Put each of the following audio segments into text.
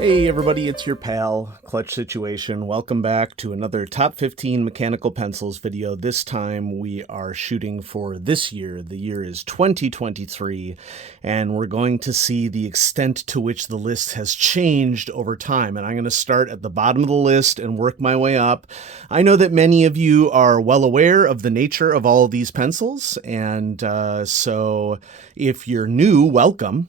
Hey everybody, it's your pal, Clutch Situation. Welcome back to another Top 15 Mechanical Pencils video. This time we are shooting for this year. The year is 2023, and we're going to see the extent to which the list has changed over time. And I'm going to start at the bottom of the list and work my way up. I know that many of you are well aware of the nature of all of these pencils, and so if you're new, welcome.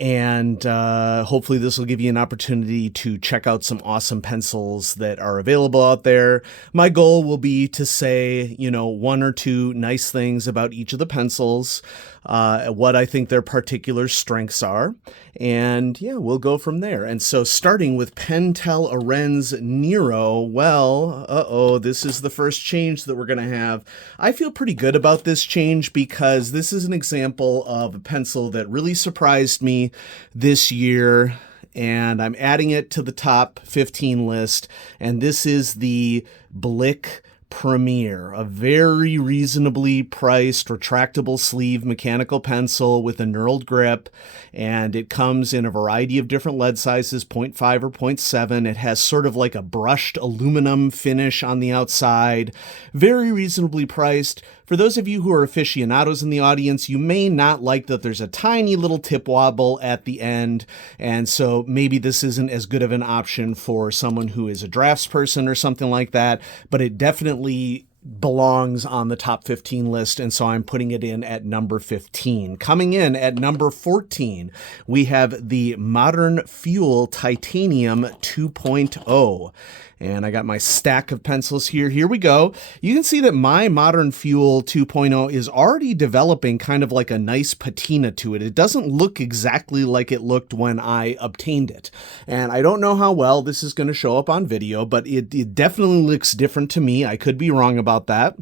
And hopefully this will give you an opportunity to check out some awesome pencils that are available out there. My goal will be to say, one or two nice things about each of the pencils, what I think their particular strengths are, and yeah, we'll go from there. And so starting with Pentel Arenz Nero, well, this is the first change that we're going to have. I feel pretty good about this change because this is an example of a pencil that really surprised me this year, and I'm adding it to the top 15 list, and this is the Blick Premier, a very reasonably priced retractable sleeve mechanical pencil with a knurled grip, and it comes in a variety of different lead sizes, 0.5 or 0.7. It has sort of like a brushed aluminum finish on the outside, very reasonably priced. For those of you who are aficionados in the audience, you may not like that there's a tiny little tip wobble at the end, and so maybe this isn't as good of an option for someone who is a draftsperson or something like that, but it definitely belongs on the top 15 list, and so I'm putting it in at number 15. Coming in at number 14, we have the Modern Fuel Titanium 2.0. And I got my stack of pencils here. Here we go. You can see that my Modern Fuel 2.0 is already developing kind of like a nice patina to it. It doesn't look exactly like it looked when I obtained it. And I don't know how well this is going to show up on video, but it definitely looks different to me. I could be wrong about that.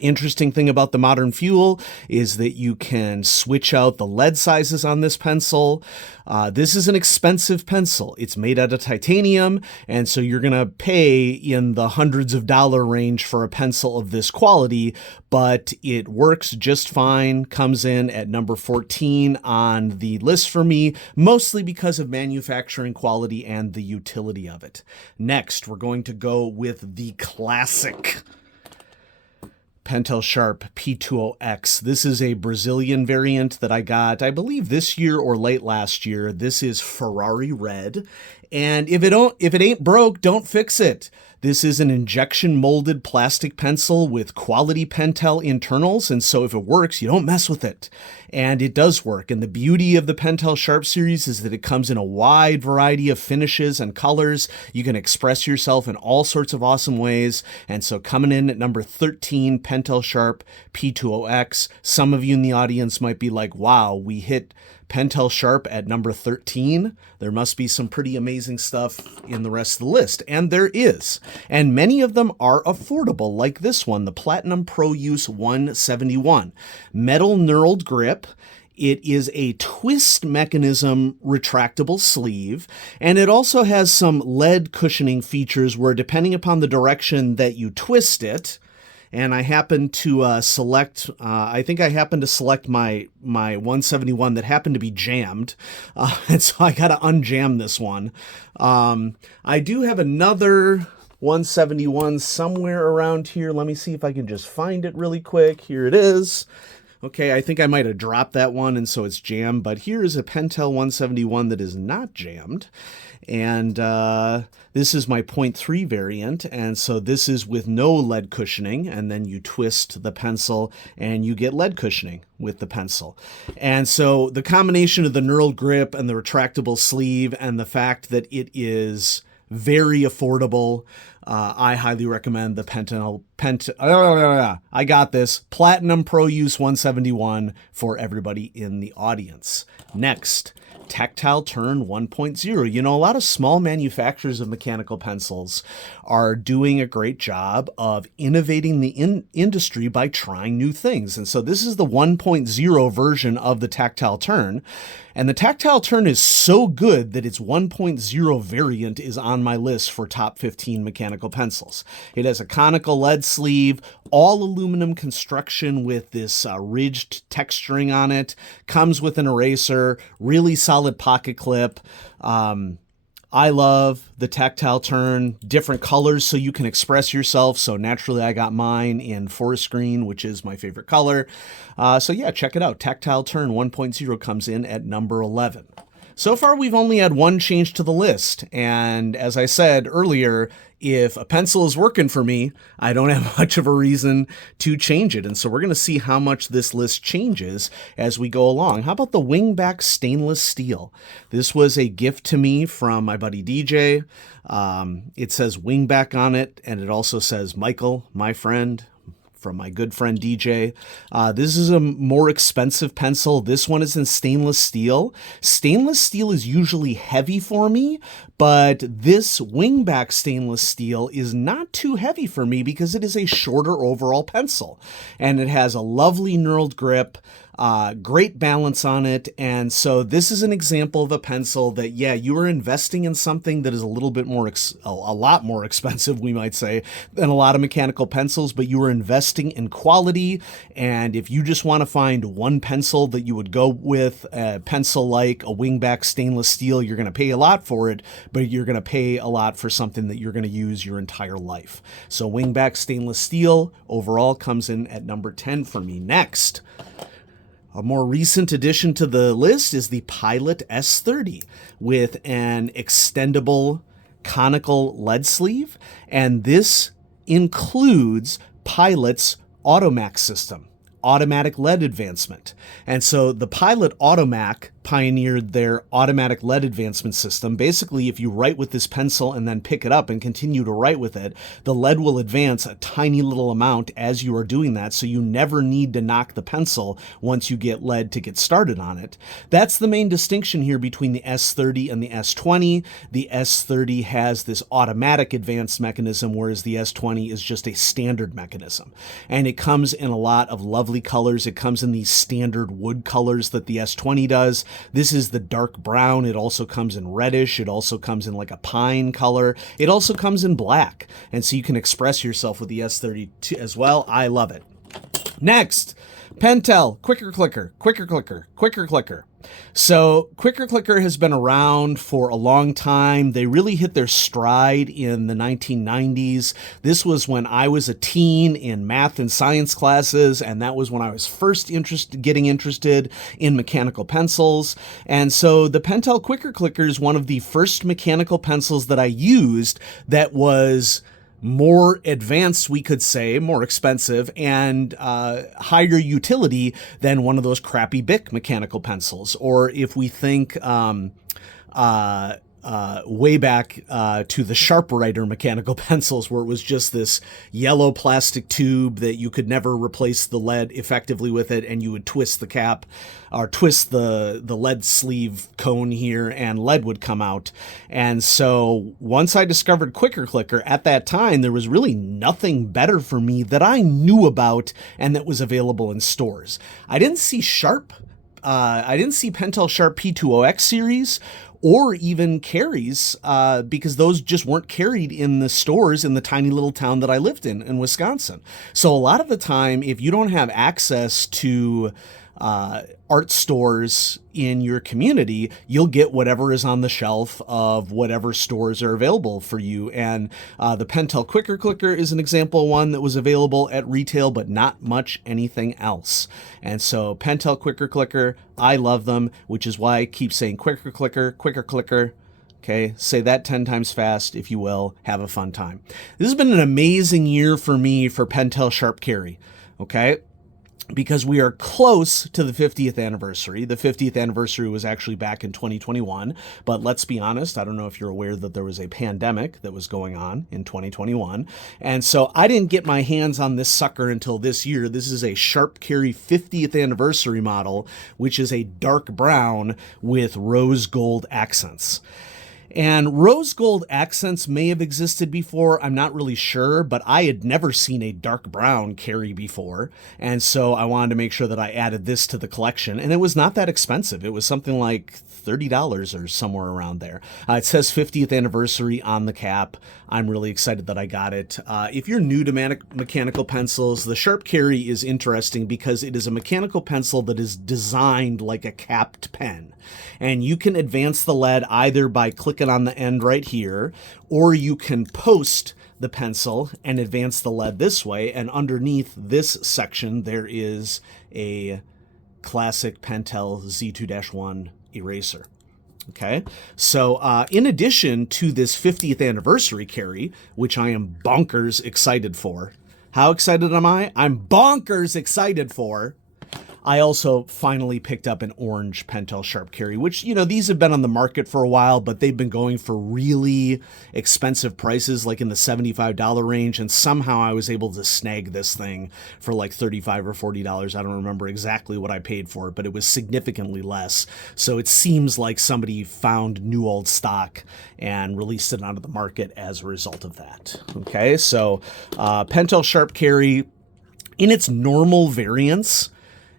Interesting thing about the Modern Fuel is that you can switch out the lead sizes on this pencil. This is an expensive pencil. It's made out of titanium, and so you're going to pay in the hundreds of dollar range for a pencil of this quality, but it works just fine, comes in at number 14 on the list for me, mostly because of manufacturing quality and the utility of it. Next, we're going to go with the classic Pentel Sharp P20X. This is a Brazilian variant that I got, I believe, this year or late last year. This is Ferrari red, and if it ain't broke, don't fix it. This is an injection molded plastic pencil with quality Pentel internals, and so if it works, you don't mess with it. And it does work. And the beauty of the Pentel Sharp series is that it comes in a wide variety of finishes and colors. You can express yourself in all sorts of awesome ways. And so coming in at number 13, Pentel Sharp P20X. Some of you in the audience might be like, wow, we hit Pentel Sharp at number 13. There must be some pretty amazing stuff in the rest of the list, and there is. And many of them are affordable, like this one, the Platinum Pro Use 171. Metal knurled grip. It is a twist mechanism retractable sleeve, and it also has some lead cushioning features where, depending upon the direction that you twist it, and I happened to select, I think I happened to select my 171 that happened to be jammed, and so I got to unjam this one. I do have another 171 somewhere around here. Let me see if I can just find it really quick. Here it is. Okay, I think I might have dropped that one, and so it's jammed, but here is a Pentel 171 that is not jammed. And this is my 0.3 variant, and so this is with no lead cushioning, and then you twist the pencil and you get lead cushioning with the pencil. And so the combination of the knurled grip and the retractable sleeve and the fact that it is very affordable, I highly recommend the I got this, Platinum Pro Use 171 for everybody in the audience. Next, Tactile Turn 1.0. You know, a lot of small manufacturers of mechanical pencils are doing a great job of innovating the industry by trying new things. And so this is the 1.0 version of the Tactile Turn. And the Tactile Turn is so good that its 1.0 variant is on my list for top 15 mechanical pencils. It has a conical lead sleeve, all aluminum construction with this ridged texturing on it, comes with an eraser, really solid pocket clip. I love the tactile turn, different colors so you can express yourself. So naturally I got mine in forest green, which is my favorite color. So yeah, check it out. Tactile turn 1.0 comes in at number 11. So far, we've only had one change to the list. And as I said earlier, if a pencil is working for me, I don't have much of a reason to change it. And so we're going to see how much this list changes as we go along. How about the wingback stainless steel? This was a gift to me from my buddy DJ. It says wingback on it, and it also says Michael, my friend, from my good friend DJ. This is a more expensive pencil. This one is in stainless steel. Stainless steel is usually heavy for me, but this wingback stainless steel is not too heavy for me because it is a shorter overall pencil. And it has a lovely knurled grip. Great balance on it. And so this is an example of a pencil that, yeah, you are investing in something that is a little bit more, a lot more expensive, we might say, than a lot of mechanical pencils, but you are investing in quality. And if you just want to find one pencil that you would go with, a pencil like a wingback stainless steel, you're going to pay a lot for it, but you're going to pay a lot for something that you're going to use your entire life. So wingback stainless steel overall comes in at number 10 for me. Next, a more recent addition to the list is the Pilot S30 with an extendable conical lead sleeve, and this includes Pilot's Automac system, automatic lead advancement. And so the Pilot Automac pioneered their automatic lead advancement system. Basically, if you write with this pencil and then pick it up and continue to write with it, the lead will advance a tiny little amount as you are doing that, so you never need to knock the pencil once you get lead to get started on it. That's the main distinction here between the S30 and the S20. The S30 has this automatic advance mechanism, whereas the S20 is just a standard mechanism. And it comes in a lot of lovely colors. It comes in these standard wood colors that the S20 does. This is the dark brown. It also comes in reddish. It also comes in like a pine color. It also comes in black. And so you can express yourself with the S30 as well. I love it. Next, Pentel, quicker clicker, quicker clicker, quicker clicker. So quicker clicker has been around for a long time. They really hit their stride in the 1990s. This was when I was a teen in math and science classes, and that was when I was first getting interested in mechanical pencils. And so the Pentel quicker clicker is one of the first mechanical pencils that I used that was more advanced, we could say, more expensive, and higher utility than one of those crappy Bic mechanical pencils. Or if we think way back to the Sharpwriter mechanical pencils, where it was just this yellow plastic tube that you could never replace the lead effectively with it, and you would twist the cap or twist the lead sleeve cone here and lead would come out. And so once I discovered quicker clicker, at that time there was really nothing better for me that I knew about and that was available in stores. I didn't see Pentel Sharp P20X series or even carries, because those just weren't carried in the stores in the tiny little town that I lived in Wisconsin. So a lot of the time, if you don't have access to art stores in your community, you'll get whatever is on the shelf of whatever stores are available for you. And the Pentel Quicker Clicker is an example of one that was available at retail, but not much anything else. And so Pentel Quicker Clicker, I love them, which is why I keep saying Quicker Clicker, Quicker Clicker. Okay, say that 10 times fast, if you will. Have a fun time. This has been an amazing year for me for Pentel Sharp Carry. Okay, because we are close to the 50th anniversary. The 50th anniversary was actually back in 2021, but let's be honest, I don't know if you're aware that there was a pandemic that was going on in 2021, and so I didn't get my hands on this sucker until this year. This is a Sharp Carry 50th anniversary model, which is a dark brown with rose gold accents. And rose gold accents may have existed before, I'm not really sure, but I had never seen a dark brown carry before, and so I wanted to make sure that I added this to the collection, and it was not that expensive. It was something like $30 or somewhere around there. It says 50th anniversary on the cap. I'm really excited that I got it. If you're new to mechanical pencils, the Sharp Carry is interesting because it is a mechanical pencil that is designed like a capped pen. And you can advance the lead either by clicking silicon on the end right here, or you can post the pencil and advance the lead this way, and underneath this section there is a classic Pentel Z2-1 eraser. Okay, so in addition to this 50th anniversary carry, which I am bonkers excited for, how excited am I? I'm bonkers excited for. I also finally picked up an orange Pentel Sharp Carry, which, you know, these have been on the market for a while, but they've been going for really expensive prices, like in the $75 range. And somehow I was able to snag this thing for like $35 or $40. I don't remember exactly what I paid for it, but it was significantly less. So it seems like somebody found new old stock and released it onto the market as a result of that. Okay, so Pentel Sharp Carry in its normal variants,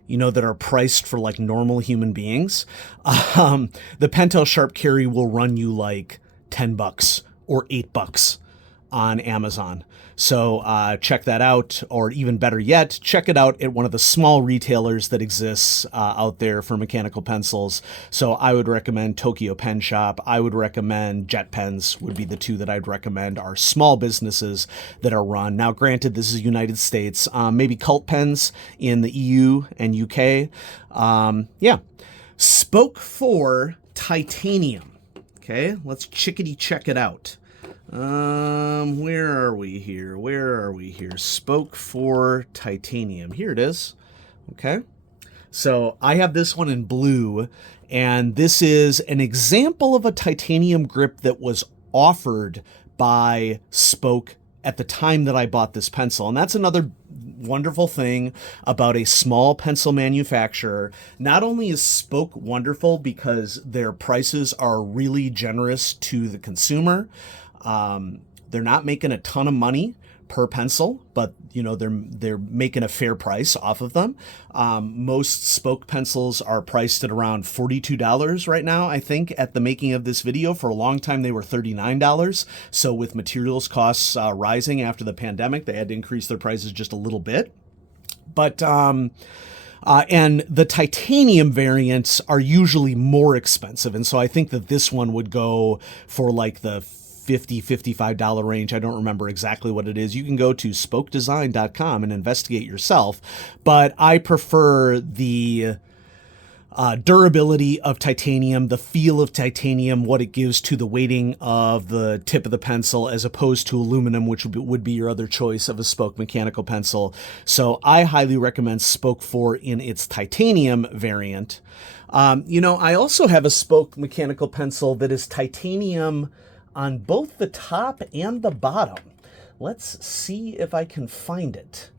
you know, that are priced for like normal human beings, the Pentel Sharp Carry will run you like $10 or $8 on Amazon. So check that out, or even better yet, check it out at one of the small retailers that exists out there for mechanical pencils. So I would recommend Tokyo Pen Shop. I would recommend Jet Pens would be the two that I'd recommend, are small businesses that are run. Now, granted, this is United States, maybe Cult Pens in the EU and UK. Yeah. Spoke 4 titanium. Okay, let's chickadee check it out. Where are we here? Spoke 4 titanium. Here it is. Okay. So I have this one in blue, and this is an example of a titanium grip that was offered by Spoke at the time that I bought this pencil. And that's another wonderful thing about a small pencil manufacturer. Not only is Spoke wonderful because their prices are really generous to the consumer, they're not making a ton of money per pencil, but you know, they're making a fair price off of them. Most Spoke pencils are priced at around $42 right now, I think, at the making of this video. For a long time, they were $39. So with materials costs rising after the pandemic, they had to increase their prices just a little bit. But and the titanium variants are usually more expensive. And so I think that this one would go for like the $55 range. I don't remember exactly what it is. You can go to spokedesign.com and investigate yourself. But I prefer the durability of titanium, the feel of titanium, what it gives to the weighting of the tip of the pencil, as opposed to aluminum, which would be your other choice of a Spoke mechanical pencil. So I highly recommend Spoke 4 in its titanium variant. You know, I also have a Spoke mechanical pencil that is titanium on both the top and the bottom. Let's see if I can find it.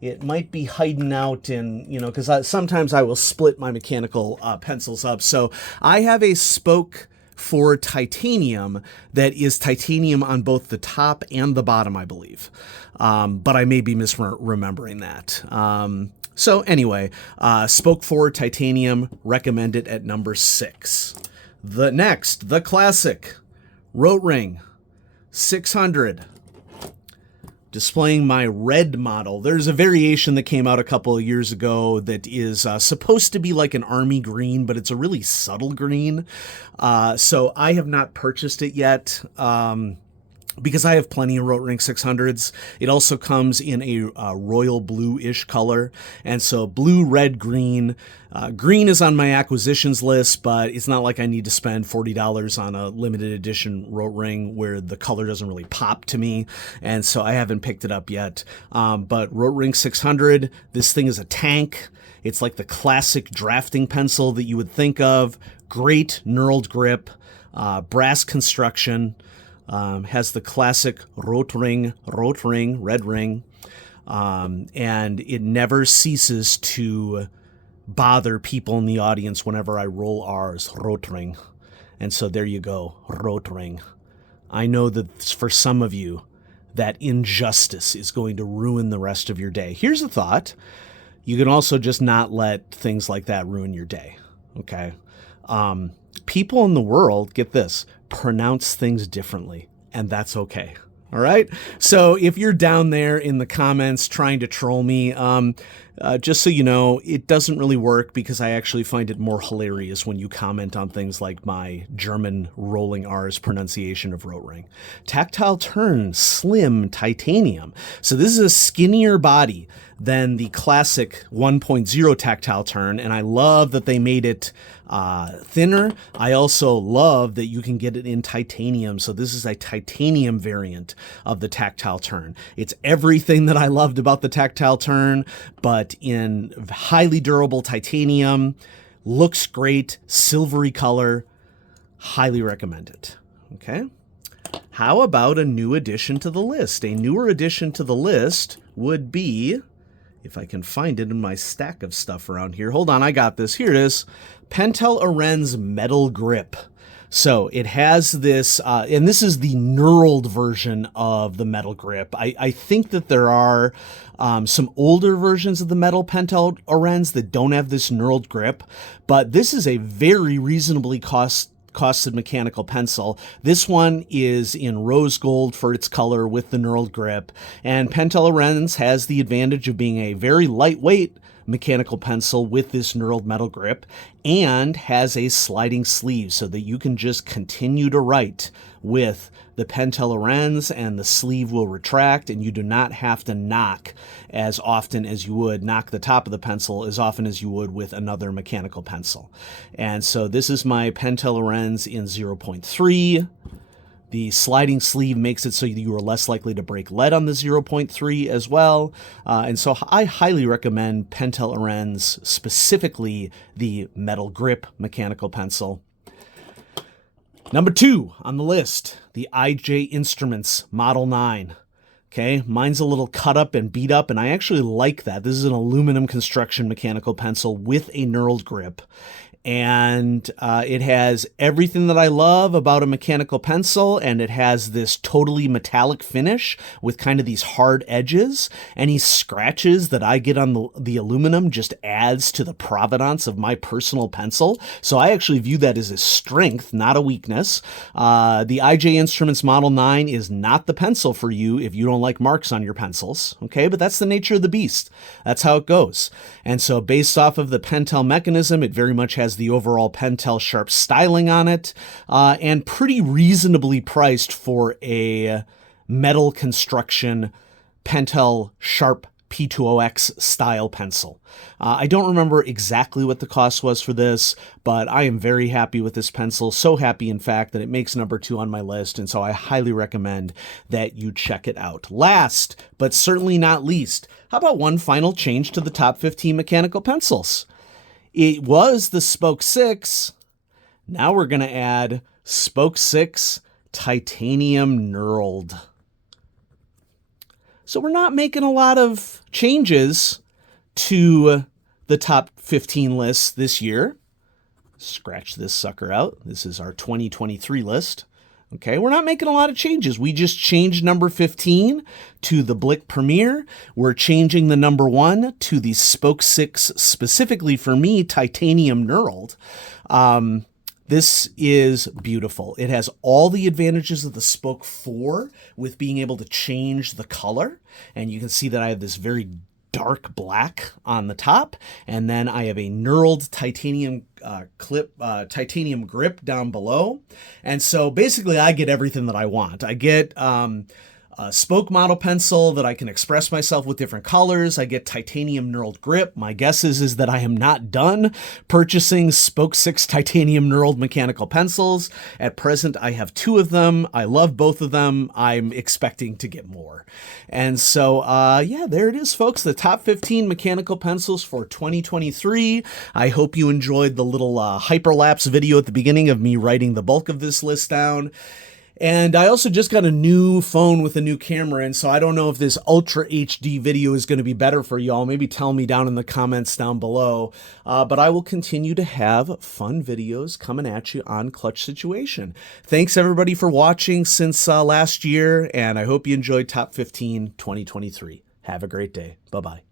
It might be hiding out in, you know, because sometimes I will split my mechanical pencils up. So I have a Spoke 4 titanium that is titanium on both the top and the bottom, I believe. But I may be misremembering that. So anyway, Spoke 4 titanium, recommend it at number 6. The classic Rotring 600, displaying my red model. There's a variation that came out a couple of years ago that is supposed to be like an army green, but it's a really subtle green. So I have not purchased it yet. Because I have plenty of Rotring 600s. It also comes in a royal blue-ish color. And so blue, red, green. Green is on my acquisitions list, but it's not like I need to spend $40 on a limited edition Rotring where the color doesn't really pop to me. And so I haven't picked it up yet. But Rotring 600, this thing is a tank. It's like the classic drafting pencil that you would think of. Great knurled grip, brass construction. Has the classic Rotring, red ring, and it never ceases to bother people in the audience whenever I roll R's, Rotring. And so there you go, Rotring. I know that for some of you, that injustice is going to ruin the rest of your day. Here's a thought. You can also just not let things like that ruin your day, okay? People in the world, get this, pronounce things differently, and that's okay. All right. So if you're down there in the comments trying to troll me, Just so you know, it doesn't really work because I actually find it more hilarious when you comment on things like my German rolling R's pronunciation of Rotring. Tactile turn, slim, titanium. So this is a skinnier body than the classic 1.0 tactile turn, and I love that they made it thinner. I also love that you can get it in titanium. So this is a titanium variant of the tactile turn. It's everything that I loved about the tactile turn, but in highly durable titanium. Looks great, silvery color. Highly recommend it. Okay. How about a new addition to the list? A newer addition to the list would be, if I can find it in my stack of stuff around here. Hold on, I got this. Here it is. Pentel Arenz Metal Grip. So it has this, and this is the knurled version of the metal grip. I think that there are some older versions of the metal Pentel Arenz that don't have this knurled grip, but this is a very reasonably costed mechanical pencil. This one is in rose gold for its color with the knurled grip, and Pentel Arenz has the advantage of being a very lightweight mechanical pencil with this knurled metal grip, and has a sliding sleeve so that you can just continue to write with the Pentel Arenz, and the sleeve will retract, and you do not have to knock as often as you would, knock the top of the pencil as often as you would with another mechanical pencil. And so this is my Pentel Arenz in 0.3. The sliding sleeve makes it so you are less likely to break lead on the 0.3 as well. And so I highly recommend Pentel Arenz, specifically the metal grip mechanical pencil. Number 2 on the list, the IJ Instruments Model 9. Okay, mine's a little cut up and beat up, and I actually like that. This is an aluminum construction mechanical pencil with a knurled grip. And it has everything that I love about a mechanical pencil, and it has this totally metallic finish with kind of these hard edges. Any scratches that I get on the aluminum just adds to the provenance of my personal pencil. So I actually view that as a strength, not a weakness. The IJ Instruments Model 9 is not the pencil for you if you don't like marks on your pencils, okay? But that's the nature of the beast. That's how it goes. And so based off of the Pentel mechanism, it very much has the overall Pentel sharp styling on it, and pretty reasonably priced for a metal construction Pentel sharp P2OX style pencil. I don't remember exactly what the cost was for this, but I am very happy with this pencil. So happy, in fact, that it makes number 2 on my list, and so I highly recommend that you check it out. Last, but certainly not least, how about one final change to the top 15 mechanical pencils? It was the Spoke 6. Now we're going to add Spoke 6 Titanium Knurled. So we're not making a lot of changes to the top 15 lists this year. Scratch this sucker out. This is our 2023 list. Okay, we're not making a lot of changes. We just changed number 15 to the Blick Premier. We're changing the number 1 to the Spoke 6, specifically for me, Titanium Knurled. This is beautiful. It has all the advantages of the Spoke 4 with being able to change the color. And you can see that I have this very dark black on the top, and then I have a knurled titanium titanium grip down below. And so basically I get everything that I want. I get a spoke model pencil that I can express myself with different colors. I get titanium knurled grip. My guess is that I am not done purchasing Spoke 6 titanium knurled mechanical pencils. At present, I have 2 of them. I love both of them. I'm expecting to get more. And so, yeah, there it is, folks. The top 15 mechanical pencils for 2023. I hope you enjoyed the little hyperlapse video at the beginning of me writing the bulk of this list down. And I also just got a new phone with a new camera, and so I don't know if this Ultra HD video is going to be better for y'all. Maybe tell me down in the comments down below. But I will continue to have fun videos coming at you on Clutch Situation. Thanks, everybody, for watching since last year, and I hope you enjoyed Top 15 2023. Have a great day. Bye-bye.